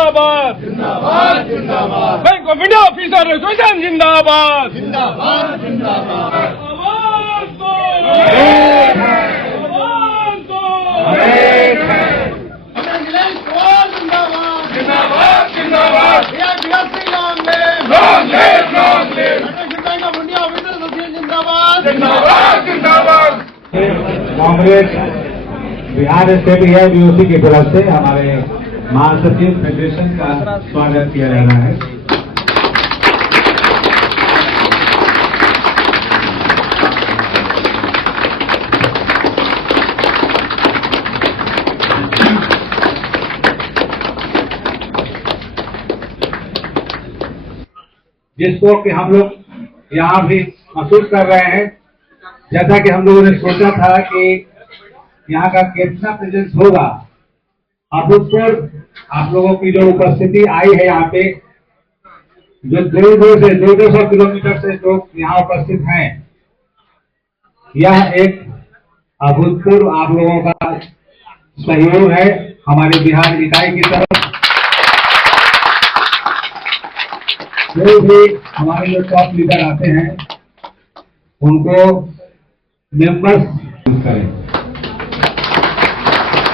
जिंदाबाद जिंदाबाद जिंदाबाद। Bank of India officer association जिंदाबाद जिंदाबाद जिंदाबाद। आवाज दो, एक है, आवाज दो। एक है। नीलेश पवार जिंदाबाद। जिंदाबाद जिंदाबाद। Long live. Long live long live. Federation bank of India officer association जिंदाबाद। जिंदाबाद जिंदाबाद। कांग्रेस बिहार स्टेट एआईबीओसी की तरफ से हमारे महासचिव फेडरेशन का स्वागत किया जा रहा है। जिसको कि हम लोग यहाँ भी महसूस कर रहे हैं, जैसा कि हम लोगों ने सोचा था कि यहाँ का कितना प्रेजेंस होगा। अभूतपूर्व आप लोगों की जो उपस्थिति आई है यहाँ पे, जो दूर दूर से 200 किलोमीटर से लोग यहाँ उपस्थित हैं, यह एक अभूतपूर्व आप लोगों का सहयोग है हमारे बिहार इकाई की तरफ। जो भी हमारे जो टॉप लीडर आते हैं उनको मेंबर्स करें।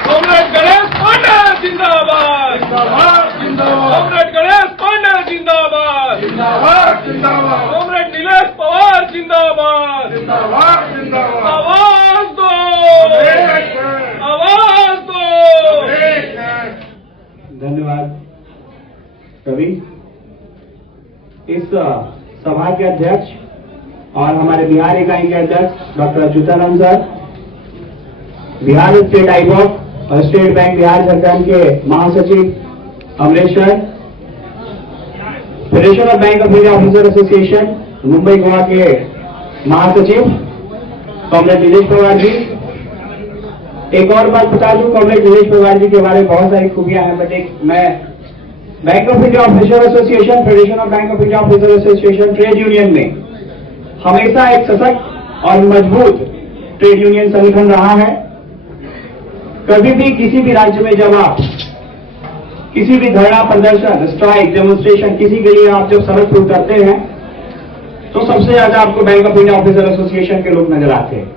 कॉमरेड गणेश पांडे जिंदाबाद जिंदाबाद जिंदाबाद। कॉमरेड गणेश पांडे जिंदाबाद जिंदाबाद जिंदाबाद। कॉमरेड नीलेश पवार जिंदाबाद जिंदाबाद जिंदाबाद। आवाज दो, एक है, आवाज दो। एक है। धन्यवाद कवि। इस सभा के अध्यक्ष और हमारे बिहार इकाई के अध्यक्ष doctor Achyutanand sir, Bihar state AIBOC और स्टेट बैंक बिहार झारखंड के महासचिव Amresh sir, federation of bank of India officer association Mumbai Goa के महासचिव कॉमरेड नीलेश पवार जी। एक और बात बता दूं, कॉमरेड नीलेश पवार जी के बारे में बहुत सारी खूबियां हैं, बट एक मैं bank of India officer association, federation of bank of India officer association trade union में हमेशा एक सशक्त और मजबूत ट्रेड यूनियन संगठन रहा है। कभी भी किसी भी राज्य में जब आप किसी भी धरना प्रदर्शन, स्ट्राइक, डेमोन्स्ट्रेशन, किसी के लिए आप जब सड़क पर उतरते हैं तो सबसे ज्यादा आपको bank of India officer association के लोग नजर आते हैं।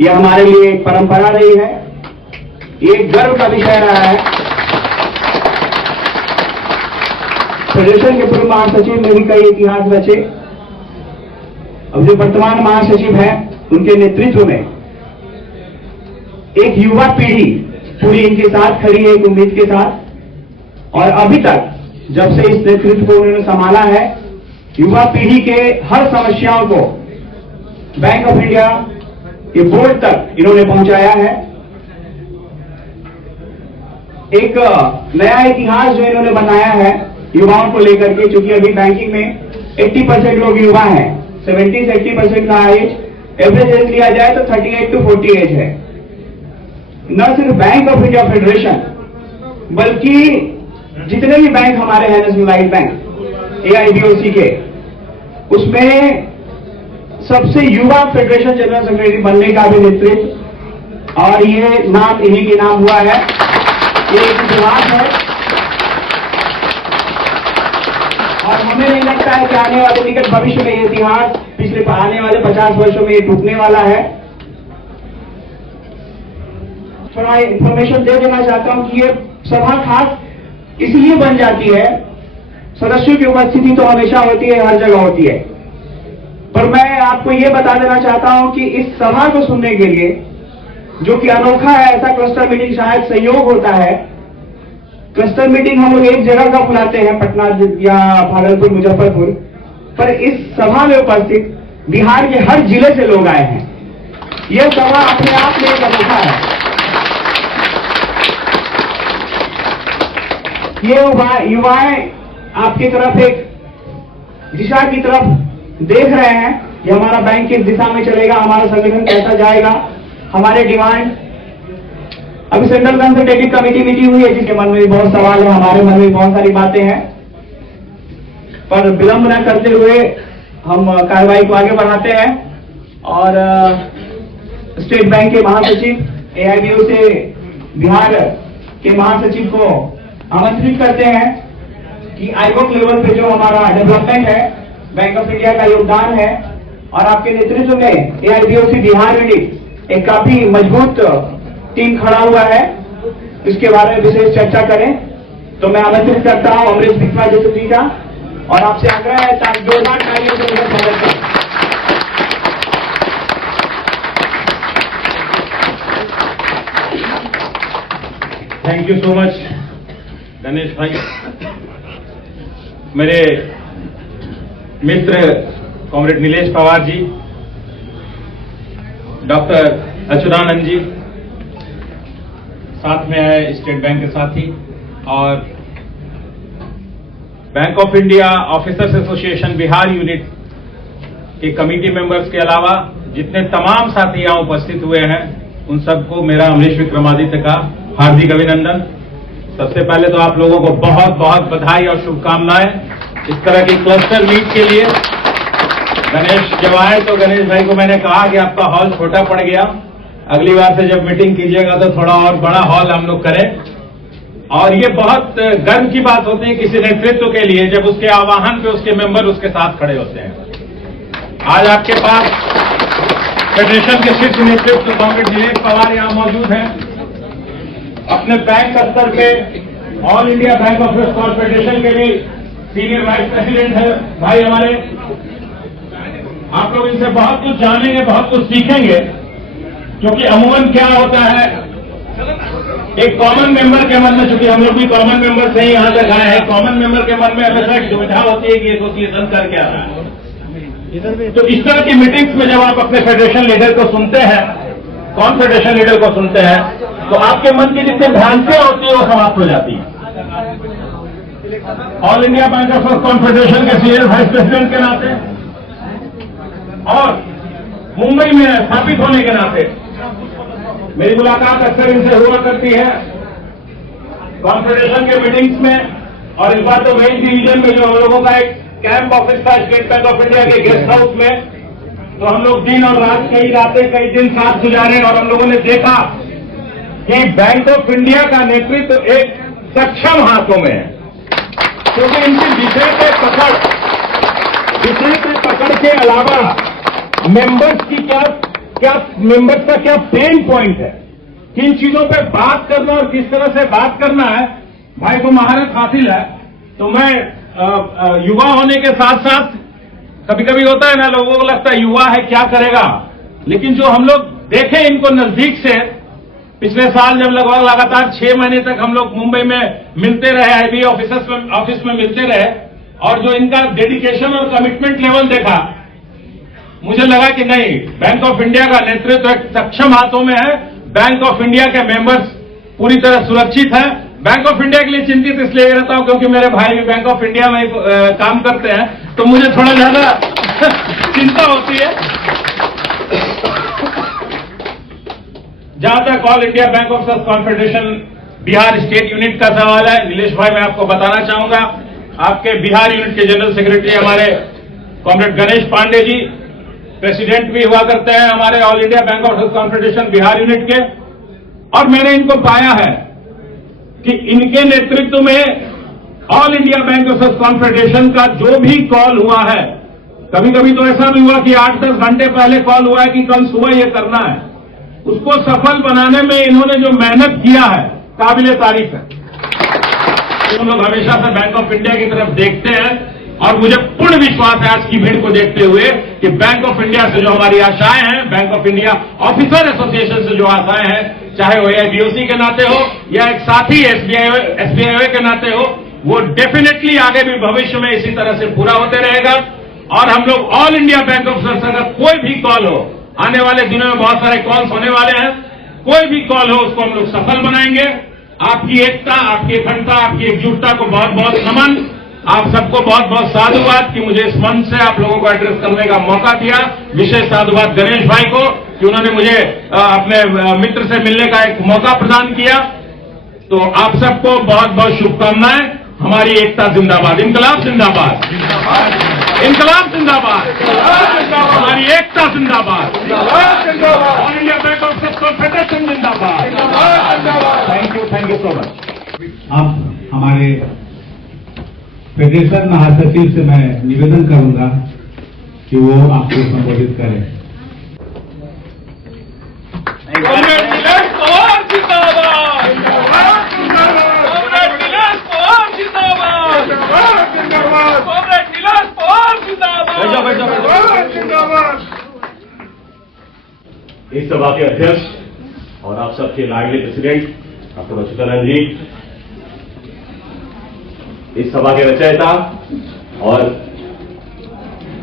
यह हमारे लिए एक परंपरा रही है, ये एक गर्व का विषय रहा है। फेडरेशन के पूर्व महासचिव ने भी कई इतिहास रचे। अब जो वर्तमान महासचिव हैं, उनके नेतृत्व में एक युवा पीढ़ी पूरी इनके साथ खड़ी है, एक उम्मीद के साथ। और अभी तक जब से इस नेतृत्व को उन्होंने संभाला है, युवा पीढ़ी के हर समस्याओं को बैंक ऑफ इंडिया के बोर्ड तक इन्होंने पहुंचाया है। एक नया इतिहास जो इन्होंने बनाया है युवाओं को लेकर के, चूंकि अभी बैंकिंग में 80% लोग युवा हैं, 70 से 80% का एज, एवरेज एज लिया जाए तो 38 to 40 एज है। न सिर्फ बैंक ऑफ इंडिया फेडरेशन, बल्कि जितने भी बैंक हमारे हैं, नेशनलाइज्ड बैंक एआईबीओसी के, उसमें सबसे युवा फेडरेशन जनरल सेक्रेटरी बनने का भी नेतृत्व, और ये नाम इन्हीं के नाम हुआ है। ये एक इतिहास है और हमें नहीं लगता है कि आने वाले निकट भविष्य में ये इतिहास पिछले आने वाले 50 वर्षों में ये टूटने वाला है। थोड़ा इंफॉर्मेशन दे देना चाहता हूं कि ये सभा खास इसलिए बन जाती है, सदस्यों की उपस्थिति तो हमेशा होती है, हर जगह होती है, पर मैं आपको ये बता देना चाहता हूं कि इस सभा को सुनने के लिए, जो कि अनोखा है, ऐसा क्लस्टर मीटिंग शायद संयोग होता है। क्लस्टर मीटिंग हम लोग एक जगह का बुलाते हैं, पटना या भागलपुर, मुजफ्फरपुर, पर इस सभा में उपस्थित बिहार के हर जिले से लोग आए हैं। यह सभा अपने आप में एक अनोखा है। ये युवाएं आपकी तरफ एक दिशा की तरफ देख रहे हैं कि हमारा बैंक किस दिशा में चलेगा, हमारा संगठन कैसा जाएगा, हमारे डिमांड। अभी सेंट्रल कंसल्टेटिव कमेटी मीटिंग हुई है, जिसके मन में भी बहुत सवाल है, हमारे मन में बहुत सारी बातें हैं, पर विलंब न करते हुए हम कार्रवाई को आगे बढ़ाते हैं और स्टेट बैंक के महासचिव, एआईबीओ से बिहार के महासचिव को आमंत्रित करते हैं कि आईकॉक लेवल पे जो हमारा डेवलपमेंट है, बैंक ऑफ इंडिया का योगदान है और आपके नेतृत्व में एआईबीओसी बिहार यूनिट एक काफी मजबूत टीम खड़ा हुआ है, इसके बारे में विशेष चर्चा करें। तो मैं आमंत्रित करता हूं अमरीश बिस्वा जी का और आपसे आग्रह है ताकि जोरदार तालियों से उनका स्वागत करें। Thank you so much Ganesh भाई। मेरे मित्र कॉमरेड नीलेश पवार जी, डॉक्टर अच्युतानंद जी, साथ में आए स्टेट बैंक के साथी और bank of India officers association Bihar unit के कमेटी मेंबर्स के अलावा जितने तमाम साथी यहां उपस्थित हुए हैं, उन सबको मेरा अमरीश विक्रमादित्य का हार्दिक अभिनंदन। सबसे पहले तो आप लोगों को बहुत बहुत बधाई और शुभकामनाएं इस तरह की क्लस्टर मीट के लिए। गणेश जब आए तो गणेश भाई को मैंने कहा कि आपका हॉल छोटा पड़ गया, अगली बार से जब मीटिंग कीजिएगा तो थोड़ा और बड़ा हॉल हम लोग करें। और ये बहुत गर्व की बात होती है किसी नेतृत्व के लिए जब उसके आह्वान पे उसके मेंबर उसके साथ खड़े होते हैं। आज आपके पास फेडरेशन के शीर्ष नेतृत्व कॉमरेड नीलेश पवार यहां मौजूद हैं। अपने बैंक स्तर पे all India bank officers confederation के भी सीनियर वाइस प्रेसिडेंट है भाई हमारे। आप लोग इनसे बहुत कुछ जानेंगे, बहुत कुछ सीखेंगे, क्योंकि अमूमन क्या होता है, एक कॉमन मेंबर के मन में, चूंकि हम लोग भी कॉमन मेंबर से ही यहां तक आए हैं, कॉमन मेंबर के मन में हमेशा एक दुविधा होती है कि एसोसिएशन कर क्या रहा है। तो इस तरह की मीटिंग्स में जब आप अपने फेडरेशन लीडर को सुनते हैं, कॉन्फेडरेशन लीडर को सुनते हैं, तो आपके मन की जितनी भ्रांतियां होती है वो समाप्त हो जाती है। All India bank officers confederation के सीनियर वाइस प्रेसिडेंट के नाते और मुंबई में स्थापित होने के नाते मेरी मुलाकात अक्सर इनसे हुआ करती है कॉन्फेडरेशन के मीटिंग्स में। और इस बार तो मेन डिवीजन में जो हम लोगों का एक कैंप ऑफिस था स्टेट बैंक ऑफ इंडिया के गेस्ट हाउस में, तो हम लोग दिन और रात, कई रातें कई दिन साथ गुजारे और हम लोगों ने देखा कि बैंक ऑफ इंडिया का नेतृत्व एक सक्षम हाथों में है, क्योंकि इनकी विषय पे पकड़ के अलावा मेंबर्स की मेंबर्स का क्या पेन पॉइंट है, किन चीजों पे बात करना और किस तरह से बात करना है, भाई को महारत हासिल है। तो मैं युवा होने के साथ साथ, कभी कभी होता है ना, लोगों को लगता है युवा है क्या करेगा, लेकिन जो हम लोग देखे इनको नजदीक से, पिछले साल जब लगभग लगातार 6 महीने तक हम लोग मुंबई में मिलते रहे, आईबी ऑफिस में मिलते रहे, और जो इनका डेडिकेशन और कमिटमेंट लेवल देखा, मुझे लगा कि नहीं, बैंक ऑफ इंडिया का नेतृत्व एक सक्षम हाथों में है। बैंक ऑफ इंडिया के मेंबर्स पूरी तरह सुरक्षित है। बैंक ऑफ इंडिया के लिए चिंतित इसलिए रहता हूं क्योंकि मेरे भाई भी बैंक ऑफ इंडिया में काम करते हैं, तो मुझे थोड़ा ज्यादा चिंता होती है। जहां तक all India bank officers confederation Bihar state unit का सवाल है, नीलेश भाई मैं आपको बताना चाहूंगा, आपके बिहार यूनिट के जनरल सेक्रेटरी हमारे कॉमरेड गणेश पांडे जी प्रेसिडेंट भी हुआ करते हैं हमारे all India bank officers confederation Bihar unit के। और मैंने इनको पाया है कि इनके नेतृत्व में all India bank officers confederation का जो भी कॉल हुआ है, कभी कभी तो ऐसा भी हुआ कि 8-10 घंटे पहले कॉल हुआ है कि कल सुबह ये करना है, उसको सफल बनाने में इन्होंने जो मेहनत किया है काबिले तारीफ है। तो हम लोग हमेशा से बैंक ऑफ इंडिया की तरफ देखते हैं और मुझे पूर्ण विश्वास है आज की भीड़ को देखते हुए कि बैंक ऑफ इंडिया से जो हमारी आशाएं हैं, bank of India officer association से जो आशाएं हैं, चाहे वो एआईबीओसी के नाते हो या एक साथी एसबीआई के नाते हो, वो डेफिनेटली आगे भी भविष्य में इसी तरह से पूरा होते रहेगा। और हम लोग ऑल इंडिया बैंक ऑफिसर्स, अगर कोई भी कॉल हो, आने वाले दिनों में बहुत सारे कॉल्स होने वाले हैं, कोई भी कॉल हो उसको हम लोग सफल बनाएंगे। आपकी एकता, आपकी अखंडता, आपकी एकजुटता को बहुत बहुत नमन। आप सबको बहुत बहुत साधुवाद कि मुझे इस मंच से आप लोगों को एड्रेस करने का मौका दिया। विशेष साधुवाद गणेश भाई को कि उन्होंने मुझे अपने मित्र से मिलने का एक मौका प्रदान किया। तो आप सबको बहुत बहुत शुभकामनाएं। हमारी एकता जिंदाबाद, इनकलाब जिंदाबाद, इनकलाब जिंदाबाद, हमारी एकता जिंदाबाद, all India bank officers confederation जिंदाबाद। Thank you so much. अब हमारे फेडरेशन महासचिव से मैं निवेदन करूंगा कि वो आपको संबोधित करें। कॉमरेड नीलेश पवार जिंदाबाद। कॉमरेड नीलेश पवार जिंदाबाद। कॉमरेड नीलेश पवार जिंदाबाद। जिंदाबाद। इस सभा के अध्यक्ष और आप सबके लाडले प्रेसिडेंट डॉक्टर अच्युतानंद जी, इस सभा के रचयिता और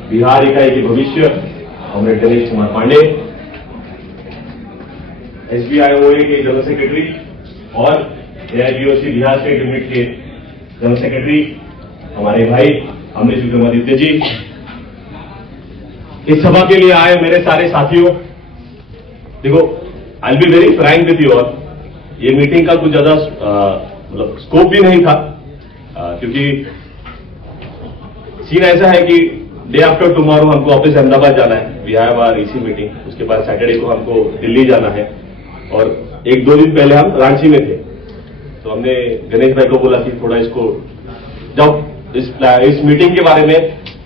बिहार इकाई के भविष्य कॉमरेड गणेश कुमार पांडे, SBIOA के जनरल सेक्रेटरी और AIBOC बिहार स्टेट यूनिट के जनरल सेक्रेटरी हमारे भाई अमरीश विक्रमादित्य जी, इस सभा के लिए आए मेरे सारे साथियों। देखो, आई will be very Frank with you all, ये मीटिंग का कुछ ज्यादा मतलब स्कोप भी नहीं था, क्योंकि सीन ऐसा है कि डे आफ्टर टुमारो हमको ऑफिस अहमदाबाद जाना है, we have our EC meeting, उसके बाद सैटरडे को हमको दिल्ली जाना है और 1-2 दिन पहले हम रांची में थे। तो हमने गणेश भाई को बोला कि थोड़ा इसको, जब इस मीटिंग के बारे में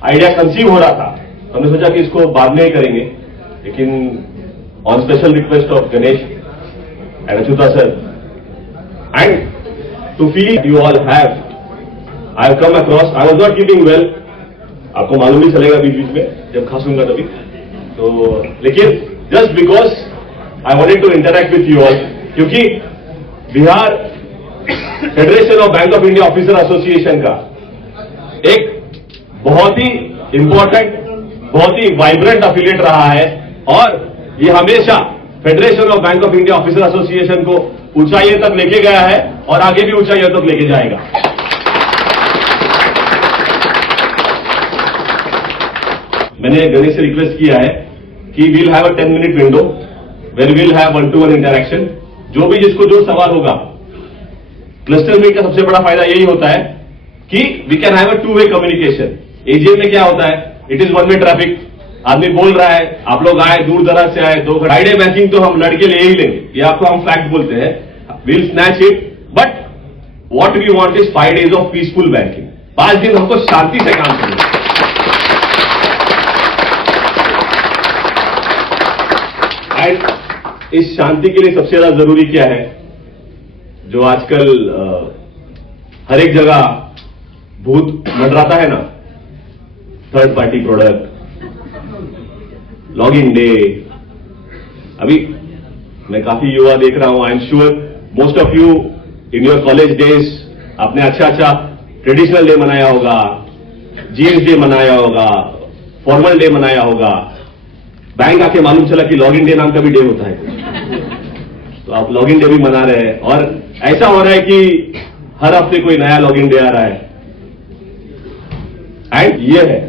आइडिया कंसीव हो रहा था, तो हमने सोचा कि इसको बाद में ही करेंगे, लेकिन on special request of Ganesh and Achyuta sir and to feel you all have, I have come across, I was not keeping well, आपको मालूम ही चलेगा बीच बीच में जब खांसूंगा तभी, तो लेकिन just because I wanted to interact with you all, क्योंकि Bihar federation of bank of India officer association का एक बहुत ही इंपॉर्टेंट, बहुत ही वाइब्रेंट एफिलिएट रहा है और ये हमेशा federation of bank of India officer association को ऊंचाइयों तक लेके गया है और आगे भी ऊंचाइयों तक लेके जाएगा। मैंने गणेश से रिक्वेस्ट किया है कि we'll have a 10 minute window where we'll have 1-to-1 interaction, जो भी जिसको जो सवाल होगा। क्लस्टर मीट का सबसे बड़ा फायदा यही होता है कि we can have a two way communication. AGM में क्या होता है, इट इज 1 वे ट्रैफिक, आदमी बोल रहा है, आप लोग आए, दूर दराज से आए, 2 घंटे फ्राइडे बैंकिंग तो हम लड़के ले ही लेंगे, ये आपको हम फैक्ट बोलते हैं, we'll snatch it, but what we want is 5 days of peaceful banking. 5 दिन हमको शांति से काम करना है। एंड इस शांति के लिए सबसे ज्यादा जरूरी क्या है, जो आजकल हर एक जगह भूत मंडराता है ना, third party product, login day. अभी मैं काफी युवा देख रहा हूं, I am sure most of you in your college days आपने अच्छा ट्रेडिशनल डे मनाया होगा, जीएस डे मनाया होगा, फॉर्मल डे मनाया होगा, बैंक आके मालूम चला कि लॉगिन डे नाम का भी डे होता है, तो आप लॉगिन डे भी मना रहे हैं। और ऐसा हो रहा है कि हर हफ्ते कोई नया लॉगिन डे आ रहा है। एंड ये है,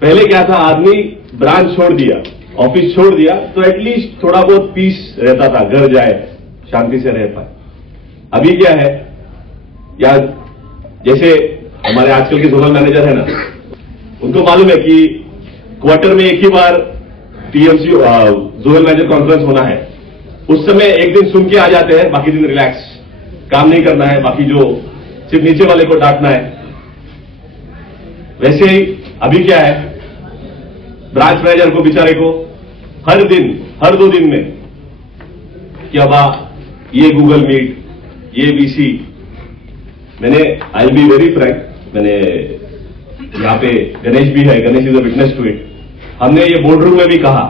पहले क्या था, आदमी ब्रांच छोड़ दिया, ऑफिस छोड़ दिया, तो एटलीस्ट थोड़ा बहुत पीस रहता था, घर जाए शांति से रह पाए। अभी क्या है, या जैसे हमारे आजकल के जोनल मैनेजर है ना, उनको मालूम है कि क्वार्टर में एक ही बार टीएमसी जोनल मैनेजर कॉन्फ्रेंस होना है, उस समय एक दिन सुन के आ जाते हैं, बाकी दिन रिलैक्स, काम नहीं करना है, बाकी जो सिर्फ नीचे वाले को डांटना है। वैसे ही अभी क्या है, ब्रांच मैनेजर को बेचारे को हर दिन, हर 2 दिन में कि अब ये गूगल मीट, ये VC, मैंने I will be very frank, मैंने यहां पे गणेश भी है, Ganesh is a witness to it, हमने ये बोर्ड रूम में भी कहा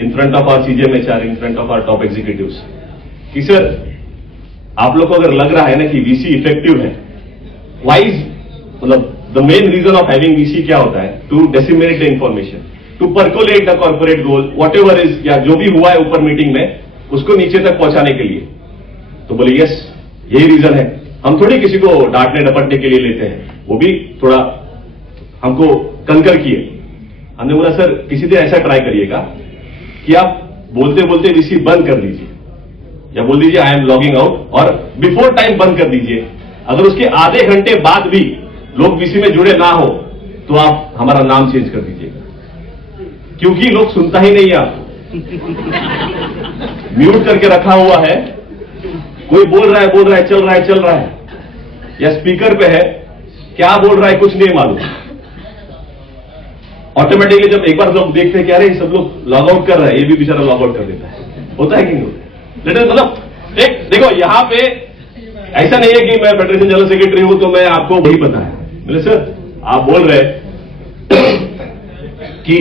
in front of our CGMHR, in front of our top executives, कि सर आप लोग को अगर लग रहा है ना कि VC इफेक्टिव है, वाइज मतलब the main reason of having VC क्या होता है, to decimate the information, to percolate the corporate goal, whatever is, या जो भी हुआ है ऊपर मीटिंग में उसको नीचे तक पहुंचाने के लिए। तो बोले यस, यही रीजन है। हम थोड़ी किसी को डांटने डपटने के लिए लेते हैं, वो भी थोड़ा हमको कंकर किए। हमने बोला सर किसी दिन ऐसा ट्राई करिएगा कि आप बोलते बोलते VC बंद कर दीजिए, या बोल दीजिए आई एम लॉगिंग आउट, और बिफोर टाइम बंद कर दीजिए। अगर उसके आधे घंटे बाद भी लोग VC में जुड़े ना हो तो आप हमारा नाम चेंज कर दीजिएगा, क्योंकि लोग सुनता ही नहीं है आपको, म्यूट करके रखा हुआ है, कोई बोल रहा है, चल रहा है, या स्पीकर पे है, क्या बोल रहा है कुछ नहीं मालूम। ऑटोमेटिकली जब एक बार लोग देखते हैं कि अरे सब लोग लॉग आउट कर रहे हैं, ये भी बेचारा लॉग आउट कर देता है। होता है कि नहीं होता? लेकिन मतलब एक देखो यहां पे ऐसा नहीं है कि मैं फेडरेशन जनरल सेक्रेटरी हूं तो मैं आपको वही पता है। बोले सर आप बोल रहे कि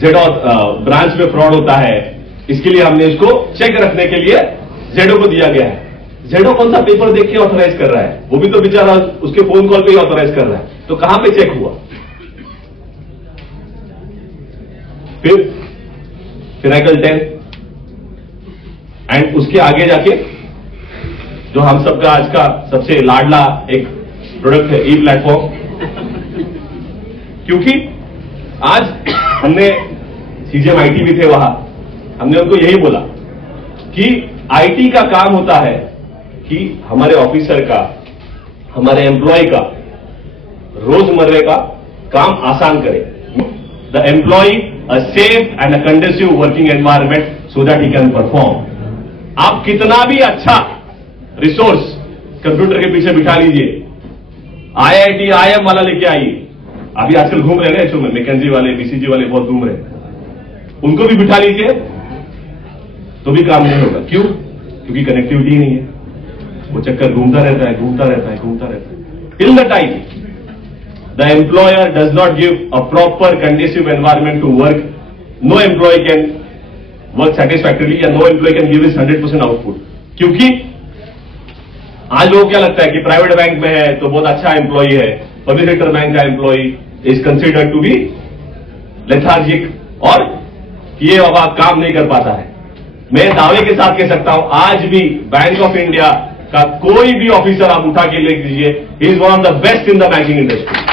जेडो ब्रांच में फ्रॉड होता है, इसके लिए हमने इसको चेक रखने के लिए जेडो को दिया गया है। जेडो कौन सा पेपर देख के ऑथराइज कर रहा है? वो भी तो बेचारा उसके फोन कॉल पे ही ऑथराइज कर रहा है, तो कहां पे चेक हुआ? फिर आर्टिकल 10 एंड उसके आगे जाके जो हम सबका आज का सबसे लाडला एक प्रोडक्ट है ई प्लेटफॉर्म। क्योंकि आज हमने सीजीएम आईटी भी थे वहां, हमने उनको यही बोला कि आईटी का काम होता है कि हमारे ऑफिसर का, हमारे एम्प्लॉय का रोजमर्रे का काम आसान करे। The employee a safe and a conducive working environment so that he can perform. आप कितना भी अच्छा रिसोर्स कंप्यूटर के पीछे बिठा लीजिए, आईआईटी आईएम वाला लेके आइए, अभी आजकल घूम रहे हैं ना मैकेंजी वाले, बीसीजी वाले बहुत घूम रहे हैं, उनको भी बिठा लीजिए तो भी काम नहीं होगा। क्यों? क्योंकि कनेक्टिविटी नहीं है, वो चक्कर घूमता रहता है। Till the time the employer does not give a proper conducive environment to work, no employee can work satisfactorily and no employee can give his 100% output. क्योंकि आज लोगों को क्या लगता है कि प्राइवेट बैंक में है तो बहुत अच्छा एम्प्लॉई है, पब्लिक सेक्टर बैंक का employee is considered to be lethargic और ये बाबा काम नहीं कर पाता है। मैं दावे के साथ कह सकता हूं आज भी बैंक ऑफ इंडिया का कोई भी ऑफिसर आप उठा के ले लीजिए, he is one of the best in the banking industry.